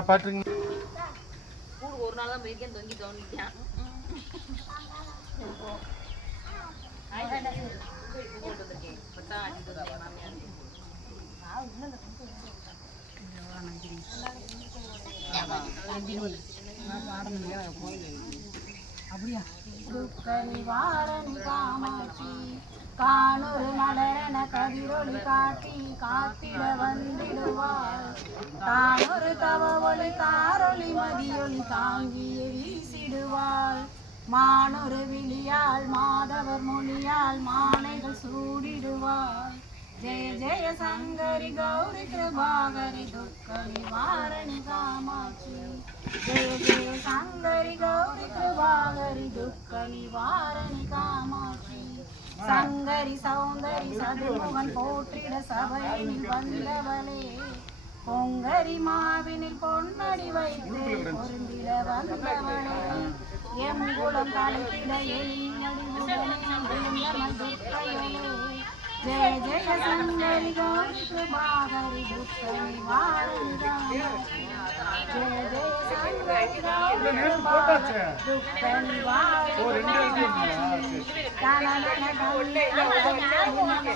காப்பாற்றுங்க கூடு ஒரு நாள் தான் போயிருக்கேன் தொங்கி தோண்டிட்டேன் நிவாரணி காமாட்சி காணொரு மலரன கதிரொளி காட்டி காத்திட வந்திடுவாள் தானொரு தவ ஒளி தாரொளி மதியொளி தாங்கிய வீசிடுவாள். மானொரு விழியால் மாதவர் மொழியால் மாலைகள் சூடிடுவாள். ஜெய ஜெய சங்கரி கௌரி கிருபாகரி துக்க நிவாரணி காமாட்சி. ஜெய ஜெய சங்கரி கௌரி கிருபாகரி துக்க நிவாரணி காமாட்சி. சங்கரி சௌந்தரி சதுமுகன் போற்றிட சபையில் வந்தவளே. பொங்கரி மாவினில் பொன்னடி வைத்து பொருந்திட வந்தவளே எங்குளம் கலைத்திட எளியடி உடனே துக்கையலே ஜெய ஜெய சங்கரி கௌரி கிருபாகரி துக்க நிவாரணி காமாட்சி ஜெய ஜெய சங்கரி கௌரி கிருபாகரி துக்க நிவாரணி காமாட்சி தனதன ஜெய ஜெய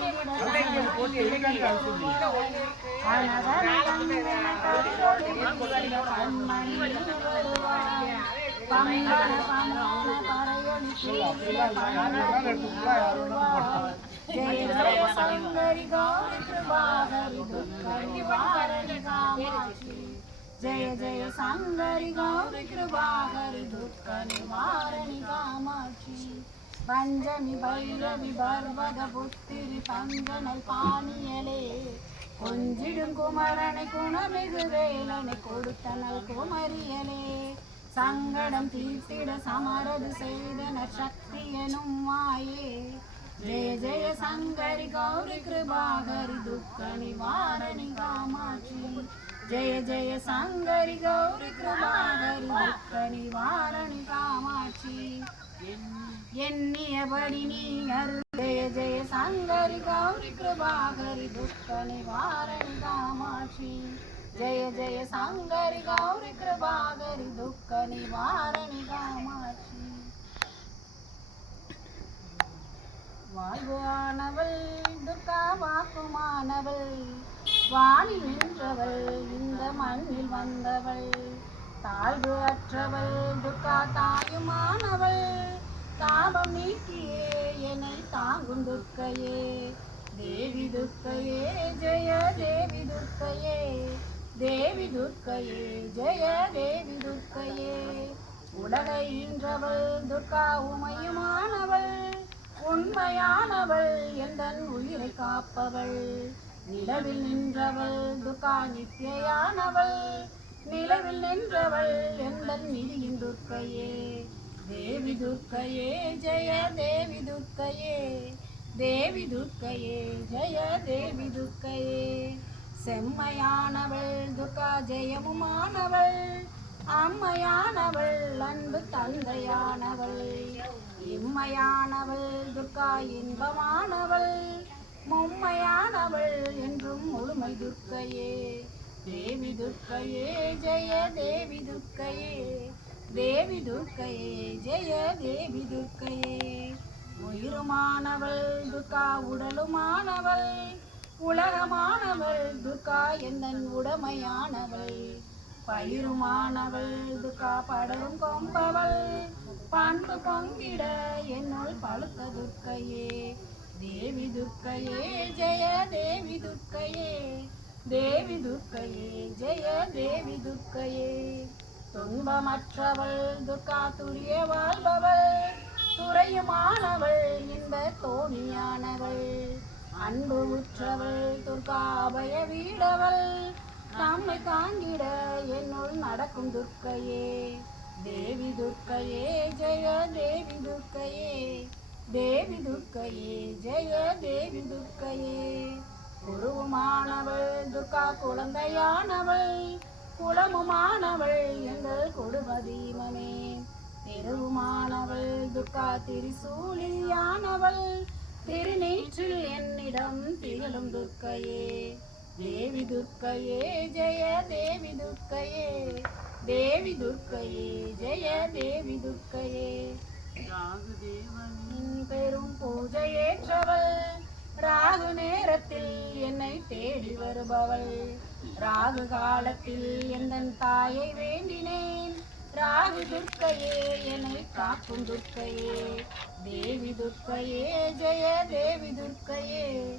சங்கரி கௌரி கிருபாகரி துக்க நிவாரணி காமாட்சி ஜெய ஜெய சங்கரி கௌரி கிருபாகரி துக்க நிவாரணி காமாட்சி பஞ்சமி பைரவி பர்வக புத்திரி பங்கனல் பாணியலே கொஞ்சிடும் குமரனை குணமிகு வேலனை கொடுத்தனல் குமரியலே சங்கடம் தீர்த்திட சமரது செய்தன சக்தி எனும் மாயே ஜெய ஜெய சங்கரி கௌரி கிருபாகரி துக்க நிவாரணி காமாட்சி. ஜெய ஜெய சங்கரி கௌரி கிருபாகரி துக்க நிவாரணி காமாட்சி. எண்ணியபடி நீ அருள் ஜெய ஜெய சங்கரி கௌரி கிருபாகரி துக்க நிவாரணி காமாட்சி. ஜெய ஜெய சங்கரி கௌரி கிருபாகரி துக்க நிவாரணி வாழ்வானவள் துர்கா வாக்குமானவள் வானில் நின்றவள் இந்த மண்ணில் வந்தவள். தாழ்வு அற்றவள் துர்கா தாயுமானவள். தாபம் நீக்கியே என்னை தாங்கும் துர்க்கையே தேவி துர்க்கையே ஜெய தேவி துர்க்கையே தேவி துர்க்கையே ஜெய தேவி துர்க்கையே உலகை இன்றவள் துர்கா உமையுமானவள். உண்மையானவள் எந்தன் உயிரை காப்பவள்? நிலவில் நின்றவள் துகா நித்தியானவள் நிலவில் நின்றவள் எந்தன் நிதியின் துர்க்கையே? தேவி துர்க்கையே ஜெய தேவி துர்க்கையே. தேவி துர்க்கையே ஜெய தேவி துர்க்கையே. செம்மையானவள் துக்கா ஜெயமுமானவள். அம்மையானவள் அன்பு தந்தையானவள். இம்மையானவள் துர்கா இன்பமானவள். மும்மையானவள் என்றும் முழுமை துர்க்கையே. தேவி துர்க்கையே ஜெய தேவி துர்க்கையே. தேவி துர்க்கையே ஜெய தேவி துர்க்கையே. உயிருமானவள் துர்கா உடலுமானவள். உலகமானவள் துர்கா எந்தன் உடமையானவள். பயிருமானவள் துர்கா கொம்பவள். பண்பு பொங்கிட என்னுள் பழுத்த துர்க்கையே. தேவி துர்க்கையே ஜெய தேவி துர்க்கையே. தேவி துர்க்கையே ஜெய தேவி துர்க்கையே. துன்பமற்றவள் துர்கா துரிய வாழ்பவள். துறையுமானவள் இந்த தோணியானவள். அன்பு உற்றவள் துர்கா அபய வீடவள். தம்மை தாங்கிட என்னுள் நடக்கும் துர்க்கையே. தேவி துர்க்கையே ஜெய தேவி துர்க்கையே. தேவி துர்க்கையே ஜெய தேவி துர்க்கையே. குருவுமானவள் துர்கா குழந்தையானவள் குலமுமானவள் எங்கள் கொடுமதீமமே தெருவுமானவள் துர்கா திரிசூலியானவள் திருநீற்றில் என்னிடம் திகழும் துர்க்கையே. தேவி துர்க்கையே ஜெய தேவி துர்க்கையே. தேவி துர்க்கையே ஜெய தேவி துர்க்கையே. தேவன் பெரும் பூஜையேற்றவள். ராகு நேரத்தில் என்னை தேடி வருபவள். ராகு காலத்தில் எந்தன் தாயை வேண்டினேன்? ராகு துர்க்கையே என்னை காக்கும் துர்க்கையே. தேவி துர்க்கையே ஜெய தேவி துர்க்கையே.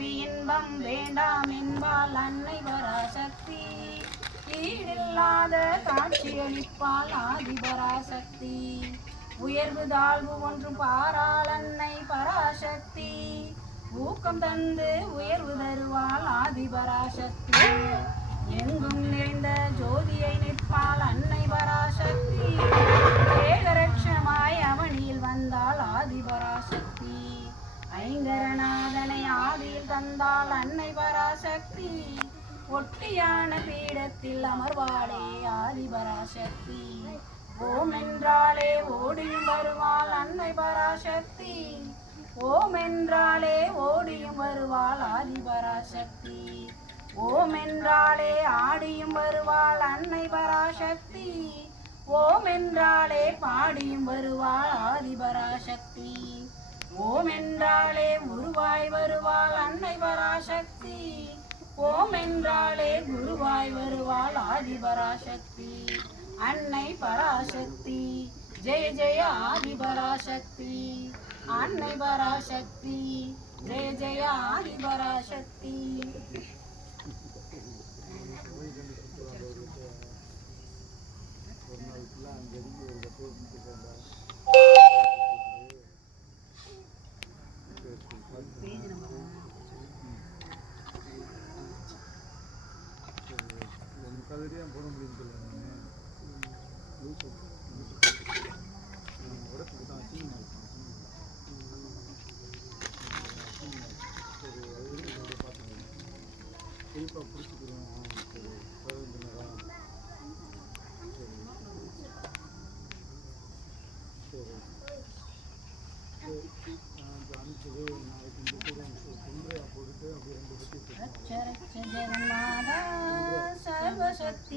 இப்புவி இன்பம் வேண்டாம் என்பால் அன்னை பராசக்தி. ஈடில்லாத காட்சியளிப்பால் ஆதிபராசக்தி உயர்வு தாழ்வு ஒன்றும் பாராள் அன்னை பராசக்தி. ஊக்கம் தந்து உயர்வு தருவாள் ஆதிபராசக்தி எங்கும் நிறைந்த ஜோதியை நிற்பாள் அன்னை பராசக்தி. ஏகரட்சமாய் அவனியில் வந்தாள் ஆதிபரா ஐங்கரநாதனை ஆதியில் தந்தாள் அன்னை பராசக்தி. ஒட்டியான பீடத்தில் அமர்வாளே ஆதி பராசக்தி. ஓம் என்றாலே ஓடியும் வருவாள் அன்னை பராசக்தி. ஓம் என்றாலே ஓடியும் வருவாள் ஆதி பராசக்தி. ஓம் என்றாலே ஆடியும் வருவாள் அன்னை பராசக்தி. ஓம் என்றாலே பாடியும் வருவாள் ஆதி பராசக்தி. ஓம் என்றாலே உருவாய் வருவாள் அன்னை பராசக்தி. ஓம் என்றாலே குருவாய் வருவாள் ஆதி பராசக்தி. அன்னை பராசக்தி. ஜெய ஜெய ஆதி பராசக்தி. அன்னை பராசக்தி. ஜெய ஜெய ஆதி பராசக்தி.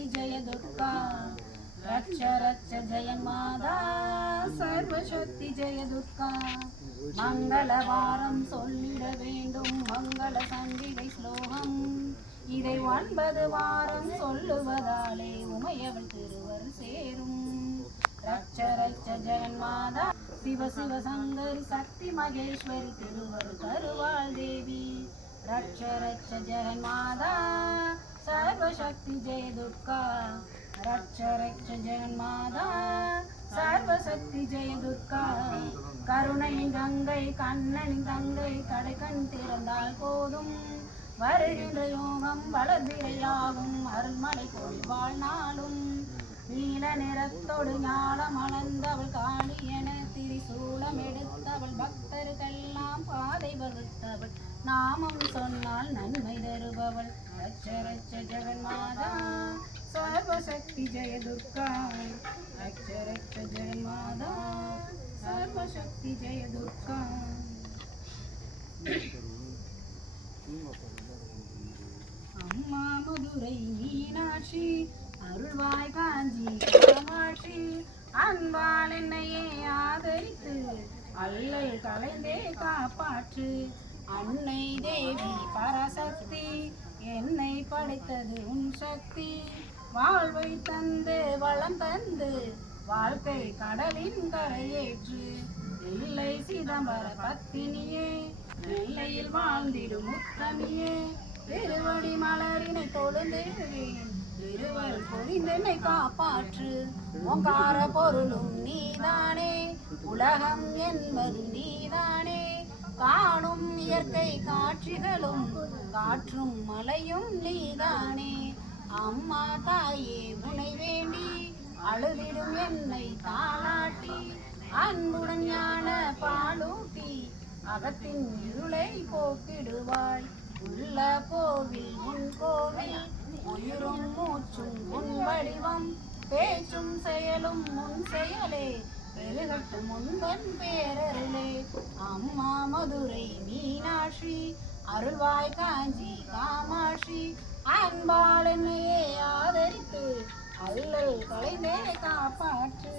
சர்வசக்தி ஜெய துர்கா ரட்ச ரட்ச ஜெயன்மாதா சர்வசக்தி ஜெய துர்கா மங்களவாரம் சொல்லிட வேண்டும் மங்கள சங்கிலை ஸ்லோகம்। இதை ஒன்பது வாரம் சொல்லுவதாலே உமையவள் திருவர் சேரும். ரட்ச ரட்ச ஜெகன்மாதா சிவ சிவ சங்கரி சக்தி மகேஸ்வரி திருவர் தருவாள் தேவி. ரட்ச ரட்ச ஜெகன்மாதா சர்வசக்தி ஜெய துர்கா. ரட்ச ரட்ச ஜெகன்மாதா சர்வசக்தி ஜெய துர்கா. கருணை கங்கை கண்ணன் கங்கை கடை கண் திறந்தால் போதும். வருகின்ற யோகம் வளர்பிறையாகும் அருள்மலை கோடி வாழ்நாளும். நீல நிறத்தோடு ஞானம் அளந்தவள் காளி என திரிசூலம் எடுத்தவள் பக்தர்களெல்லாம் பாதை வகுத்தவள். நாமம் சொன்னால் நன்மை தருபவள். ரட்ச ரட்ச ஜெகன்மாதா சர்வசக்தி ஜெய துர்கா. ரட்ச ரட்ச ஜெகன்மாதா சர்வசக்தி ஜெய துர்கா. அம்மா மதுரை மீனாட்சி அருள்வாய் காஞ்சி காமாட்சி அன்பால் என்னையே ஆதரித்து அல்லல் கலைந்தே காப்பாற்று அன்னை தேவி பரசக்தி என்னை படைத்தது உன் சக்தி. வாழ்வை தந்து வளம் தந்து வாழ்க்கை கடலின் கரையேற்று. இல்லை சிதம்பர பத்தினியே நெல்லையில் வாழ்ந்திடும் முத்தமியே திருவடி மலரினை தொழுந்தேன் திருவள் பொழிந்தென்னை காப்பாற்று. ஓங்கார பொருளும் நீதானே உலகம் என்பது நீதானே. காணும் இயற்கை காட்சிகளும் காற்றும் மலையும் நீதானே. அம்மா தாயே உனை வேண்டி அழுதிடும் என்னை தாளாட்டி அன்புடன் ஞான பாலூட்டி அகத்தின் இருளை போக்கிடுவாய். உள்ள கோவில் உன் கோவில் உயிரும் மூச்சும் உன் வடிவம் பேச்சும் செயலும் முன் செயலே. பெருகட்டும் முன்பன் பேரருளே அம்மா மதுரை மீனாட்சி அருள்வாய் காஞ்சி காமாட்சி அன்பால் என்னையே ஆதரித்து அல்லல் கலைந்தே காப்பாற்று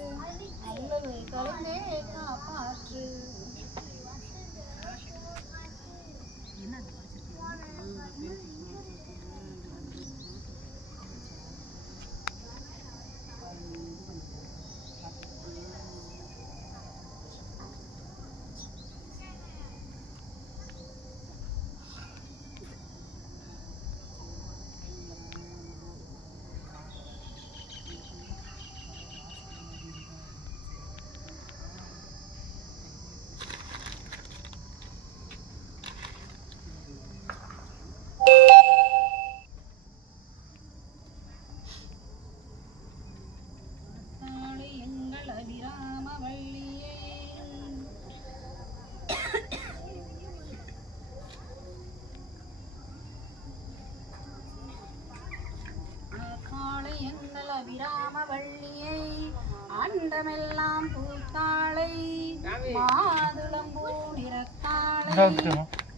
அல்லல் கலைந்தே காப்பாற்று தாளி எங்கள் அபிராம வள்ளியே காளை எங்கள் அபிராம வள்ளியை அண்டமெல்லாம் பூத்தாளை மாதுளம்பூ நிறத்தாளை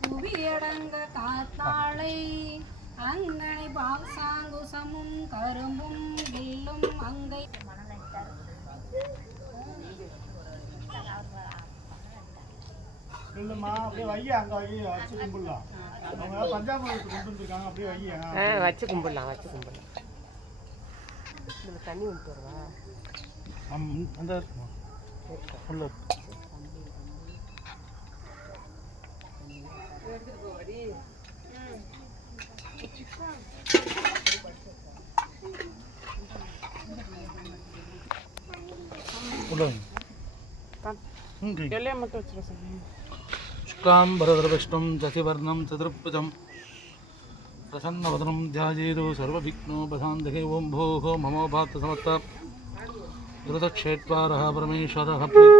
புவியடங்க காத்தாளை அங்கனை பாசாங்குசமும் கரும்பும் வில்லும் அங்கை. இல்லைம்மா அப்படியே வைய அங்கே வை வச்சு கும்பிடலாம். அவங்க பஞ்சாமிரத்துக்கு கொண்டு வந்துருக்காங்க அப்படியே வைய ஆ வச்சு கும்பிடலாம் வச்சு கும்பிடலாம். இதில் தண்ணி வந்துட்டு வருவா அந்த உள்ள உள்ள எல்லையை மட்டும் வச்சுருக்க சொல்லி शुक्लां वरदर्विष्णुं शशिवर्णं चतुर्भुजं ప్రసన్నవదనం ధ్యాజీరు సర్వవిఘ్నోపశాంతికే ఓం భోహో మమోపాత్ర సమత్త ధృతక్షేత్ర పరమేశ్వర ప్రీతి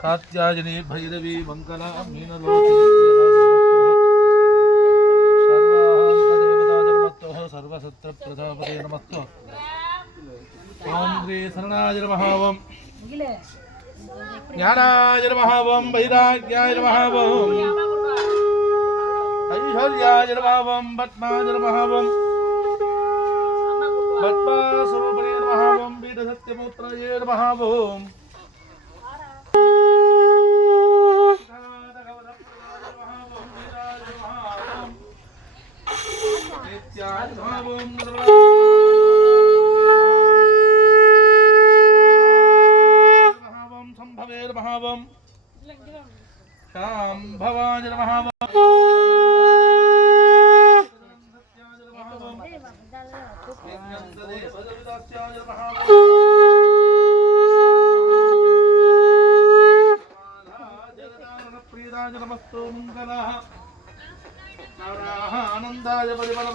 कात्यायने भैरवी मङ्गला मीनलोके सर्वान्तदेवताजन्मत्तोः सर्वसत्रप्रधापते नमस्तु ॐ श्रीशरणाय नमः, ॐ। ज्ञानाय नमः, ॐ। वैराग्याय नमः, ॐ। ऐश्वर्याय नमः, ॐ। पद्माय नमः, ॐ। पद्मास्वरूपणे नमः, ॐ। वीरसत्यपुत्राय नमः, ॐ। नित्याय नमः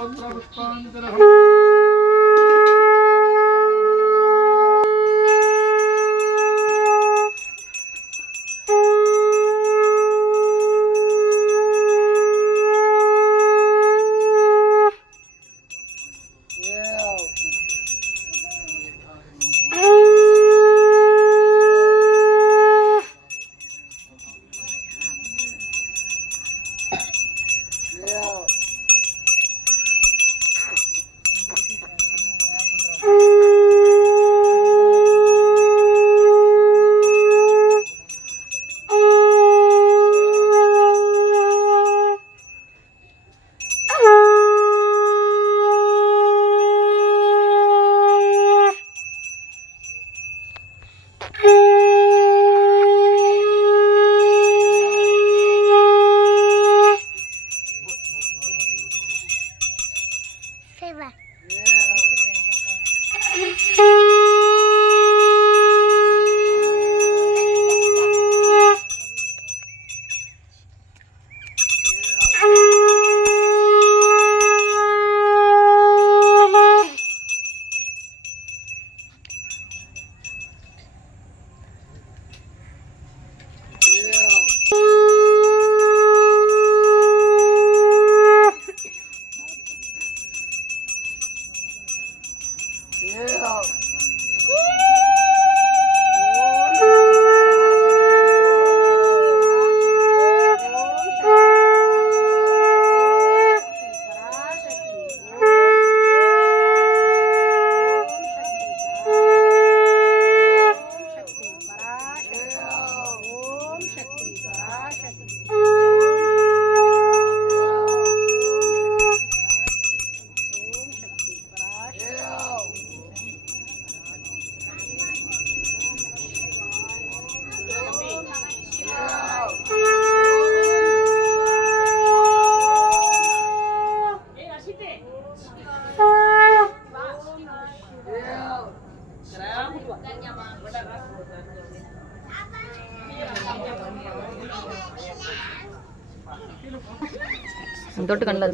الله போட்டு கண்ணில்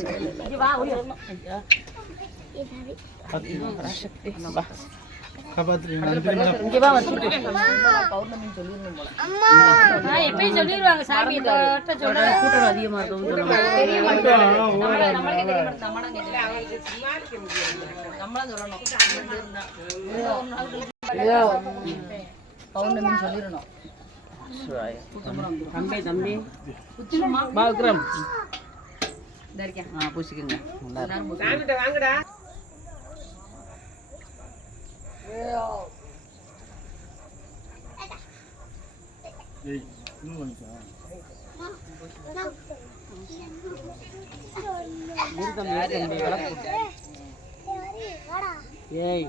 நம்மளாம் சொல்லணும் பௌர்ணமின்னு சொல்லிடணும் தம்பி தம்பி பா விக்ரம் இருக்கேன். ஆ பூசிக்கோங்க. நல்லா வாங்கடா. ஏய்